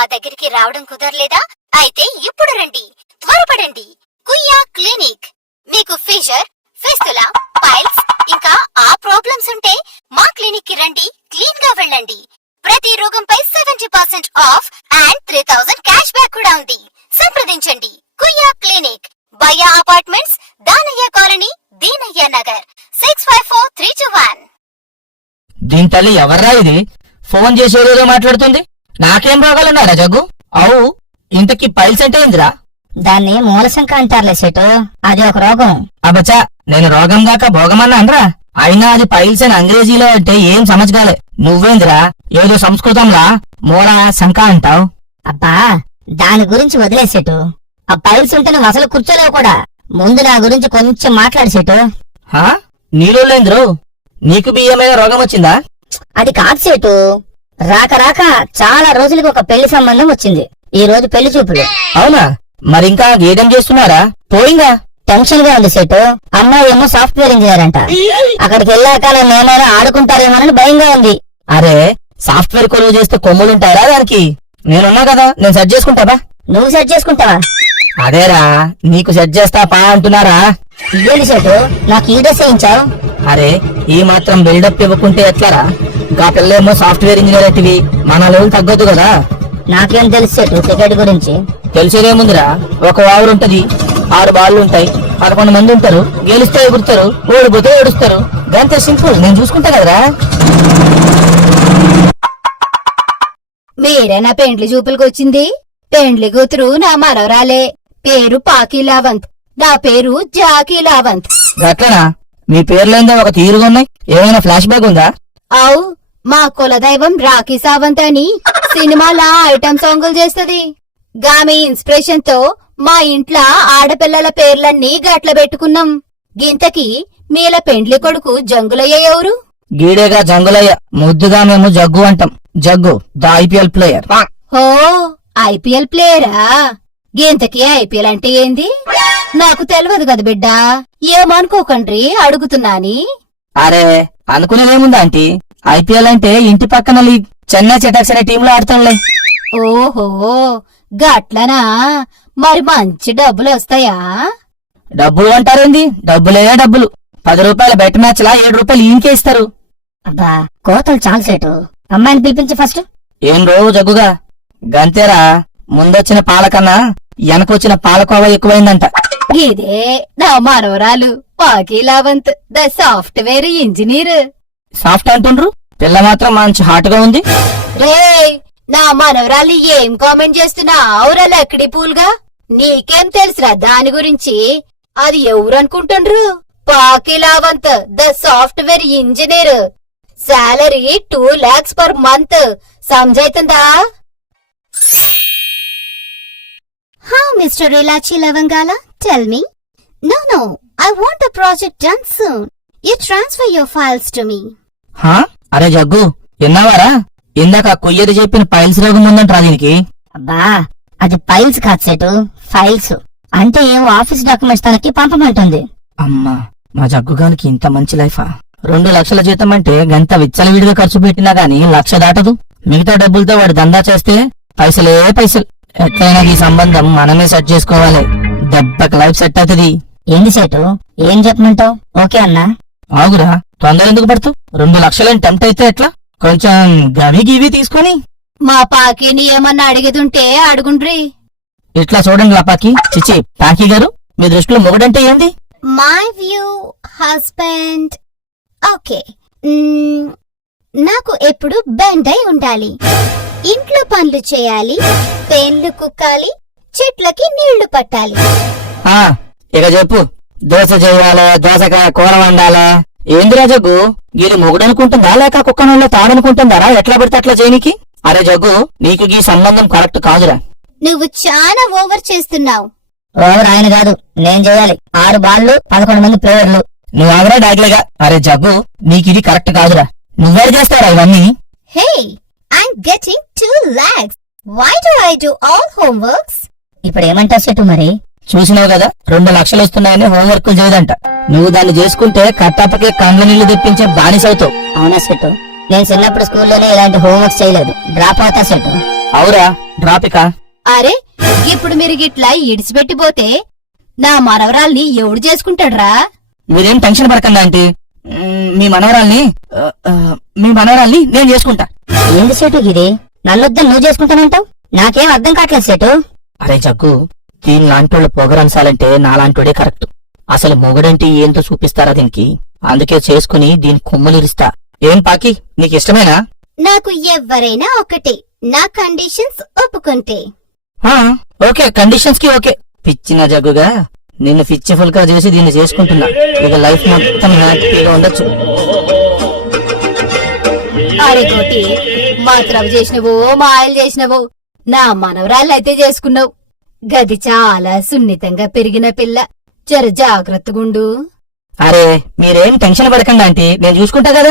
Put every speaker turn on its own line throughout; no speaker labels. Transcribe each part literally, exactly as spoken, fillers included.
దగ్గరికి రావడం కుదరలేదా? అయితే ఇప్పుడు రండి, త్వరపడండి. కుయ్యా క్లినిక్. మీకు ఫిషర్, ఫిస్తులా, పైల్స్ ఇంకా ఆ ప్రాబ్లమ్స్ ఉంటే మా క్లినిక్ కి రండి, క్లీన్ గా వెళ్ళండి. ప్రతి రోగంపై seventy percent off and three thousand cash back కూడా ఉంది. సంప్రదించండి Kuyya clinic, Bayya apartments, Danayya colony, Deenayya Nagar, six five four three two one.
దీని తల్లి ఎవర్రా ఇది? ఫోన్ చేసేదేదో మాట్లాడుతుంది. నాకేం రోగాలున్నారా జగ్గు? అవు, ఇంతకీ పైల్స్ అంటే ఏందిరా?
దాన్ని మూలశంక అంటారులే సెటు, అది ఒక రోగం.
అబచా, నేను రోగం దాకా భోగమన్నా అనరా? అయినా అది పైల్స్ అని అంగ్రేజీలో అంటే ఏం సమజ్గాలే. నువ్వేందిరా ఏదో సంస్కృతంలా మూల శంక అంటావు?
అబ్బా, దాని గురించి వదిలేసేటు. ఆ పైల్స్ ఉంటే నువ్వు అసలు కూర్చోలేవు కూడా. ముందు నా గురించి కొంచెం మాట్లాడేసేటు.
హా, నీలోలేంద్రు, నీకు బియ్యమైన రోగం వచ్చిందా?
అది కాదు సేటు, రాక రాక చాలా రోజులకి ఒక పెళ్లి సంబంధం వచ్చింది. ఈ రోజు పెళ్లి చూపులు.
అవునా? మరింకా గేదెం చేస్తున్నారా? పోయిందా?
టెన్షన్ గా ఉంది సేటు. అమ్మాయి ఏమో సాఫ్ట్వేర్ ఇంజనీర్ అంట. అక్కడికి వెళ్ళాక నేమైనా ఆడుకుంటారేమోనని భయంగా ఉంది.
అరే, సాఫ్ట్వేర్ కొలువు చేస్తే కొమ్ములుంటారా దానికి? నేనున్నా కదా, నేను సెట్ చేసుకుంటావా?
నువ్వు సెట్ చేసుకుంటావా?
అదేరా, నీకు సెట్ చేస్తా పా అంటున్నారా?
ఇదేంటి సేటు, నాకు ఈ డ్రెస్ వేయించావు?
అరే, ఈ మాత్రం బిల్డప్ ఇవ్వకుంటే ఎట్లారా? గా పిల్లేమో సాఫ్ట్వేర్ ఇంజనీర్ అట్టివి, మన లెవెల్ తగ్గొద్దు కదా.
నాకేం తెలుసు సేటు క్రికెట్ గురించి?
తెలిసేదేముందిరా, ఒక ఓవర్ ఉంటది, ఆరు బాళ్ళు ఉంటాయి, పదకొండు మంది ఉంటారు. గెలిస్తే ఎగురుతారు, ఓడిపోతే ఏడుస్తారు. గంతే సింపుల్. నేను చూసుకుంటా కదరా.
మీరేనా పెండ్లి చూపులకు వచ్చింది? పెండ్లి కూతురు నా మనవరాలే. పేరు పాకీ లావంత్, నా పేరు జాకీ లావంత్.
గట్లనా? మీ పేర్లేందో ఒక తీరుగా ఉన్నాయి. ఏమైనా ఫ్లాష్ బ్యాక్ ఉందా?
అవు, మా కులదైవం రాఖీ సావంత్ అని సినిమాలా ఐటమ్ సాంగులు చేస్తది. గామి ఇన్స్పిరేషన్ తో మా ఇంట్ల ఆడపిల్లల పేర్లన్నీ గట్ల పెట్టుకున్నాం. గింతకి మీల పెండ్లి కొడుకు జంగులయ్య ఎవరు?
గీడేగా జంగులయ్య. ముద్దుగా మేము జగ్గు అంటాం. Jaggu the IPL player.
హో, ఐపీఎల్ ప్లేయరా? గింతకి ఐపీఎల్ అంటే ఏంది? నాకు తెలియదు కదా బిడ్డా, ఏమనుకోకండ్రి అడుగుతున్నాని.
అరే, అనుకునేదేముందా ఆంటీ? ఐపీఎల్ అంటే ఇంటి పక్కన లీగ్, చెన్నై చెటాక్స్ అనే టీంలో ఆడతాంలే.
ఓహో, గట్లనా? మరి మంచి డబ్బులు వస్తాయా?
డబ్బులు అంటారేంది? డబ్బులే డబ్బులు. పది రూపాయల బెట్ మ్యాచ్ లా ఏడు రూపాయలు ఈయనకే ఇస్తారు.
అబ్బా, కోతలు చాలు సేటు. అమ్మాయిని పిలిపించి ఫస్ట్.
ఏం రోజు జగ్గుగా? గంతేరా, ముందొచ్చిన పాలకన్నా వెనకొచ్చిన పాలకోవ ఎక్కువైందంట.
ఇదే నా మనవరాలు Paki Lavanth, the software engineer.
Soft అంటుండ్రు, పిల్ల మాత్రం మంచి హాట్ గా ఉంది.
రే, నా మనవరాలు ఏం కామెంట్ చేస్తున్నావురా లక్కడి పూల్గా? నీకేం తెలుసురా దాని గురించి? అది ఎవరు అనుకుంటుండ్రు? Paki Lavanth, the software engineer. Salary two lakhs per month. సమజైతుందా?
హా mister Ilachi Lavangala, tell me. No no, I want the project done soon. You transfer your files to me.
హా, అరే జగ్గు, విన్నావారా? ఇందాక కొయ్యది చెప్పిన పైల్స్ రోగం ఉందంటరా దీనికి.
అబ్బా, అది పైల్స్ కాదు సేటు, ఫైల్స్. అంటే ఏమో ఆఫీస్ డాక్యుమెంట్స్ తనకి పంపమంటుంది.
అమ్మా, మా జగ్గుగానికి ఇంత మంచి లైఫా? రెండు లక్షల జీతం అంటే గంత విచ్చలవిడిగా ఖర్చు పెట్టినా గాని లక్ష దాటదు. మిగతా డబ్బులతో వాడు దందా చేస్తే పైసలే పైసలు. ఎట్లయినా ఈ సంబంధం మనమే సెట్ చేసుకోవాలి. దెబ్బకి లైఫ్ సెట్ అవుతుంది.
ఏంది సేటు, ఏం చెప్పమంటావు? ఓకే అన్నా.
ఆగురా, తొందర ఎందుకు పడుతూ? రెండు లక్షలని టెంప్ట్ అయితే ఎట్లా? కొంచెం గవి గివి తీసుకొని.
మా పాకీని ఏమన్నా అడిగేదుంటే అడుగుండ్రి.
ఇట్లా చూడండి లపాకి, చిచ్చి పాకీ గారు, మీ దృష్టిలో మొగుడంటే ఏంది?
My view husband. ఓకే, నాకు ఎప్పుడు బెండ్ అయి ఉండాలి, ఇంట్లో పనులు చేయాలి, పేన్లు కుక్కాలి, చెట్లకి నీళ్లు పట్టాలి.
ఆ ఇక చెప్పు. దోశ చేయాలా, దోసకాయ కూర వండాలా? ఏందిరా జగ్గు, గీని మొగుడనుకుంటుందా లేక కుక్కనోళ్ళ తాడనుకుంటుందారా? ఎట్లా పడితే అట్లా చేయనికి. అరే జగ్గు, నీకు ఈ సంబంధం కరెక్ట్ కాదురా.
నువ్వు చాలా ఓవర్ చేస్తున్నావు.
ఓవర్ ఆయన కాదు, నేను చేయాలి. ఆరు బాళ్ళు, పదకొండు మంది ప్లేయర్లు.
నువ్వు ఆగరా డాగ్లేగా. అరే జగ్గు, నీకిది కరెక్ట్ కాదురా. నువ్వేడు చేస్తారా ఇవన్నీ?
హే, I'm getting two lakhs. Why do I do all homeworks?
ఇప్పుడు ఏమంటావు సెటు మరి?
చూసినావు కదా, రెండు లక్షలు వస్తున్నాయని హోంవర్క్ చేయదంట. నువ్వు దాన్ని చేసుకుంటే కట్టప్పకే కండ్ల నీళ్లు తెప్పించే బానిసవుతావు.
అవునా సెటు, నేను చిన్నప్పుడు స్కూల్లోనే ఇలాంటి హోంవర్క్స్ చేయలేదు. డ్రాప్ అవుతా సెటు.
అవురా డ్రాపిక.
అరే ఇప్పుడు మీరు గిట్లా ఇడిచిపెట్టిపోతే నా మనవరాల్ని ఎవడు చేసుకుంటాడ్రా?
మీరేం టెన్షన్ పడకండి ఆంటీ. మ్, మీ మనవరాల్ని ఆ, ఆ, మీ మనవరాల్ని నేను చేసుకుంటా.
ఏంది సేటు ఇది? నన్నొద్దని నువ్వు చేసుకుంటానంటావు? నాకేం అర్థం కావట్లేదు సేటు.
అరే జగ్గు, దీని లాంటోళ్ళు పొగరంచాలంటే నాలాంటోడే కరెక్ట్. అసలు మొగుడంటే ఏంటో చూపిస్తారా దీనికి. అందుకే చేసుకుని దీని కొమ్ములిరిస్తా. ఏం పాకి, నీకు ఇష్టమేనా?
నాకు ఎవ్వరైనా ఒకటే, నా కండిషన్స్ ఒప్పుకుంటే.
ఆ, ఓకే, కండిషన్స్ కి ఓకే. పిచ్చిన జగ్గుగా నిన్ను పిచ్చిఫుల్ గా చేసి దీన్ని చేసుకుంటున్నా. ఇక లైఫ్ మొత్తం హ్యాపీగా ఉండొచ్చు.
అరే గోటి, మాత్రం చేసినవో మాయలు చేసినవో నా మనవరాళ్ళైతే చేసుకున్నావు. గది చాలా సున్నితంగా పెరిగిన పిల్ల, జర జాగ్రత్తగుండు.
అరే మీరేం టెన్షన్ పడకండి ఆంటీ, నేను చూసుకుంటా కదా.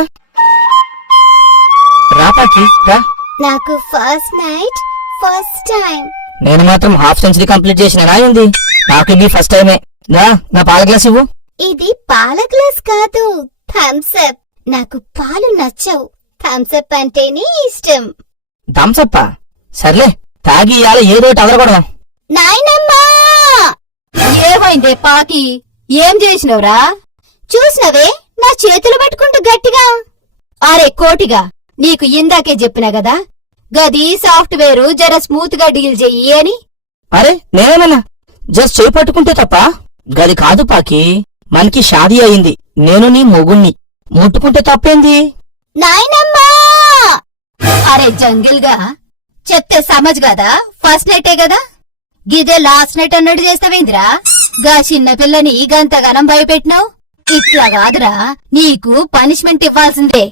రా పాకి రా.
నాకు ఫస్ట్ నైట్ ఫస్ట్ టైం.
నేను మాత్రం హాఫ్ సెంచరీ కంప్లీట్ చేసిన రాయింది. నాకు ఇది ఫస్ట్ టైమే. రా, నా పాల గ్లాస్ ఇవ్వు.
ఇది పాల గ్లాస్ కాదు, థమ్స్ అప్. నాకు పాలు నచ్చవు, థమ్స్ అప్ అంటేనే ఇష్టం.
థమ్సప్పా? సర్లే, తాగి ఇవాళ ఏదోటి అదరగొడదాం.
నాయనమ్మా,
ఏమైందే పాకి, ఏం చేసినవురా?
చూసినవే నా చేతులు పట్టుకుంటూ గట్టిగా.
అరే కోటిగా, నీకు ఇందాకే చెప్పినా గదా గది సాఫ్ట్వేర్ జర స్మూత్ గా డీల్ చెయ్యి అని.
అరే నేనేమన్నా జస్ట్ చేయి పట్టుకుంటే తప్ప గది కాదు పాకి. మనకి షాదీ అయింది, నేను నీ మొగుణ్ణి. ముట్టుకుంటే తప్పేంది?
నాయనమ్మా,
అరే జంగిల్ గా చెప్తే సమజ్ గదా, ఫస్ట్ నైటే గదా, గిదే లాస్ట్ నైట్ అన్నట్టు చేస్తావేందిరా? గా చిన్న పిల్లని గంతగానం భయపెట్టినావు. ఇట్లా కాదురా, నీకు పనిష్మెంట్ ఇవ్వాల్సిందే.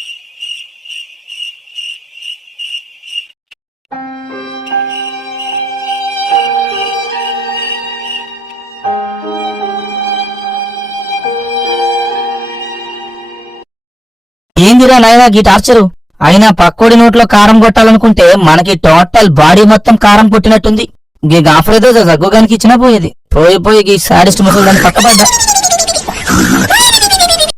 ఏందిరా నాయనా గీ టార్చరు? అయినా పక్కోడి నోట్లో కారం కొట్టాలనుకుంటే మనకి టోటల్ బాడీ మొత్తం కారం కొట్టినట్టుంది. గీ గాఫర్ ఏదో జగ్గుగానికి ఇచ్చినా పోయేది. పోయి పోయి గీ సాడిస్ట్ ముసలి దాన్ని పక్కపడ్డా.